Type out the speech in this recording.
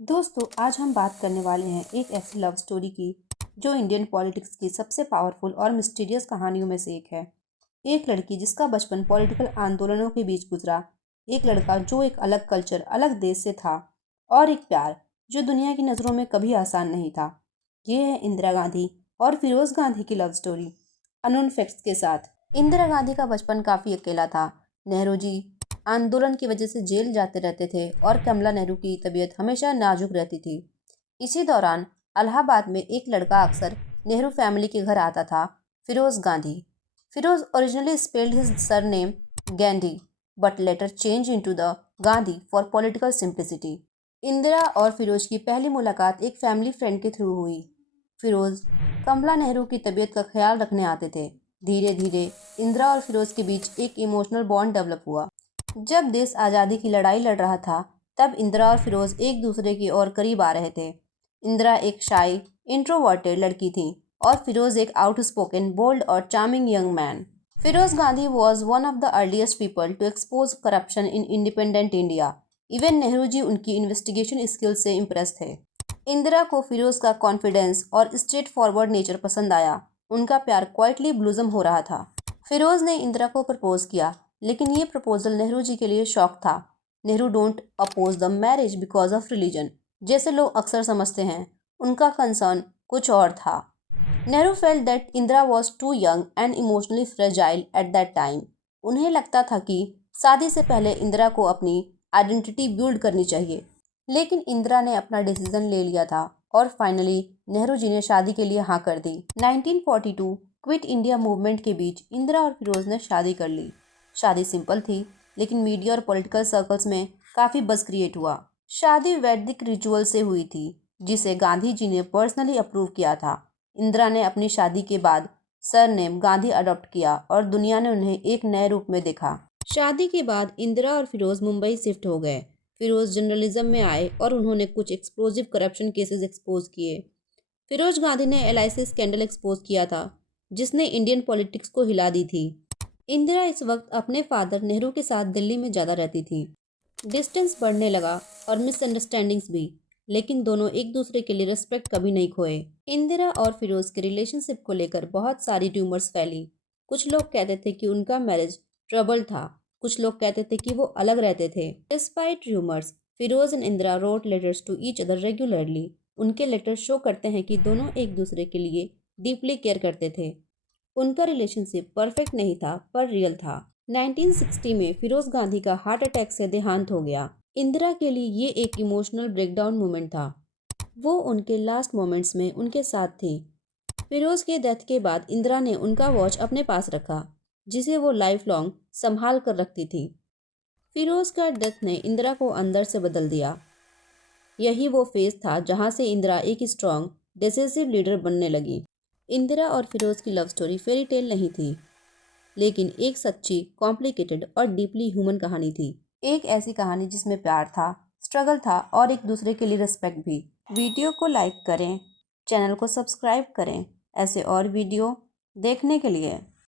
दोस्तों, आज हम बात करने वाले हैं एक ऐसी लव स्टोरी की जो इंडियन पॉलिटिक्स की सबसे पावरफुल और मिस्टीरियस कहानियों में से एक है। एक लड़की जिसका बचपन पॉलिटिकल आंदोलनों के बीच गुजरा, एक लड़का जो एक अलग कल्चर, अलग देश से था, और एक प्यार जो दुनिया की नज़रों में कभी आसान नहीं था। ये है इंदिरा गांधी और फिरोज गांधी की लव स्टोरी। अननोन फैक्ट्स के साथ। इंदिरा गांधी का बचपन काफ़ी अकेला था। नेहरू जी आंदोलन की वजह से जेल जाते रहते थे और कमला नेहरू की तबीयत हमेशा नाजुक रहती थी। इसी दौरान इलाहाबाद में एक लड़का अक्सर नेहरू फैमिली के घर आता था, Feroze Gandhi. Feroze originally spelled his surname Ghandy but later change into the Gandhi for political simplicity. Indira और फिरोज की पहली मुलाकात एक फैमिली फ्रेंड के थ्रू हुई। फिरोज कमला नेहरू की तबीयत का ख्याल रखने आते थे। धीरे धीरे इंदिरा और फिरोज के बीच एक इमोशनल बॉन्ड डेवलप हुआ। जब देश आज़ादी की लड़ाई लड़ रहा था, तब इंदिरा और फिरोज एक दूसरे की ओर करीब आ रहे थे। इंदिरा एक शाई, इंट्रोवर्टेड लड़की थी और फिरोज एक आउटस्पोकन, बोल्ड और charming young man. Feroze Gandhi was one of the earliest people to expose corruption in independent India. Even Nehru ji उनकी इन्वेस्टिगेशन स्किल्स से इम्प्रेस थे। इंदिरा को फिरोज का कॉन्फिडेंस और स्ट्रेट फॉरवर्ड नेचर पसंद आया। उनका प्यार क्वाइटली ब्लूजम हो रहा था। फिरोज ने इंदिरा को प्रपोज किया, लेकिन ये प्रपोजल नेहरू जी के लिए शॉक था। Nehru don't oppose the marriage because of religion, जैसे लोग अक्सर समझते हैं। उनका कंसर्न कुछ और था। Nehru felt that Indira was too young and emotionally fragile at that time. उन्हें लगता था कि शादी से पहले इंदिरा को अपनी आइडेंटिटी बिल्ड करनी चाहिए। लेकिन इंदिरा ने अपना डिसीजन ले लिया था और फाइनली नेहरू जी ने शादी के लिए हाँ कर दी। 1942 क्विट इंडिया मूवमेंट के बीच इंदिरा और फिरोज ने शादी कर ली। शादी सिंपल थी, लेकिन मीडिया और पॉलिटिकल सर्कल्स में काफ़ी बज़ क्रिएट हुआ। शादी वैदिक रिचुअल से हुई थी, जिसे गांधी जी ने पर्सनली अप्रूव किया था। इंदिरा ने अपनी शादी के बाद सरनेम गांधी अडॉप्ट किया और दुनिया ने उन्हें एक नए रूप में देखा। शादी के बाद इंदिरा और फिरोज मुंबई शिफ्ट हो गए। फिरोज जर्नलिज्म में आए और उन्होंने कुछ एक्सप्लोजिव करप्शन केसेस एक्सपोज किए। फिरोज गांधी ने LIC स्कैंडल एक्सपोज किया था, जिसने इंडियन पॉलिटिक्स को हिला दी थी। इंदिरा इस वक्त अपने फादर नेहरू के साथ दिल्ली में ज़्यादा रहती थी। डिस्टेंस बढ़ने लगा और मिसअंडरस्टैंडिंग्स भी, लेकिन दोनों एक दूसरे के लिए रिस्पेक्ट कभी नहीं खोए। इंदिरा और फिरोज के रिलेशनशिप को लेकर बहुत सारी ट्यूमर्स फैली। कुछ लोग कहते थे कि उनका मैरिज ट्रबल था, कुछ लोग कहते थे कि वो अलग रहते थे। Despite tumours, Feroze and Indira wrote letters to each other regularly. उनके लेटर्स शो करते हैं कि दोनों एक दूसरे के लिए डीपली केयर करते थे। उनका रिलेशनशिप परफेक्ट नहीं था, पर रियल था। 1960 में फिरोज गांधी का हार्ट अटैक से देहांत हो गया। इंदिरा के लिए ये एक इमोशनल ब्रेकडाउन मोमेंट था। वो उनके लास्ट मोमेंट्स में उनके साथ थी। फिरोज के डेथ के बाद इंदिरा ने उनका वॉच अपने पास रखा, जिसे वो लाइफ लॉन्ग संभाल कर रखती थी। फिरोज का डेथ ने इंदिरा को अंदर से बदल दिया। यही वो फेज था जहां से इंदिरा एक स्ट्रॉन्ग, डिसिसिव लीडर बनने लगी। इंदिरा और फिरोज की लव स्टोरी फेरी टेल नहीं थी, लेकिन एक सच्ची, कॉम्प्लिकेटेड और डीपली ह्यूमन कहानी थी। एक ऐसी कहानी जिसमें प्यार था, स्ट्रगल था और एक दूसरे के लिए रिस्पेक्ट भी। वीडियो को लाइक करें, चैनल को सब्सक्राइब करें ऐसे और वीडियो देखने के लिए।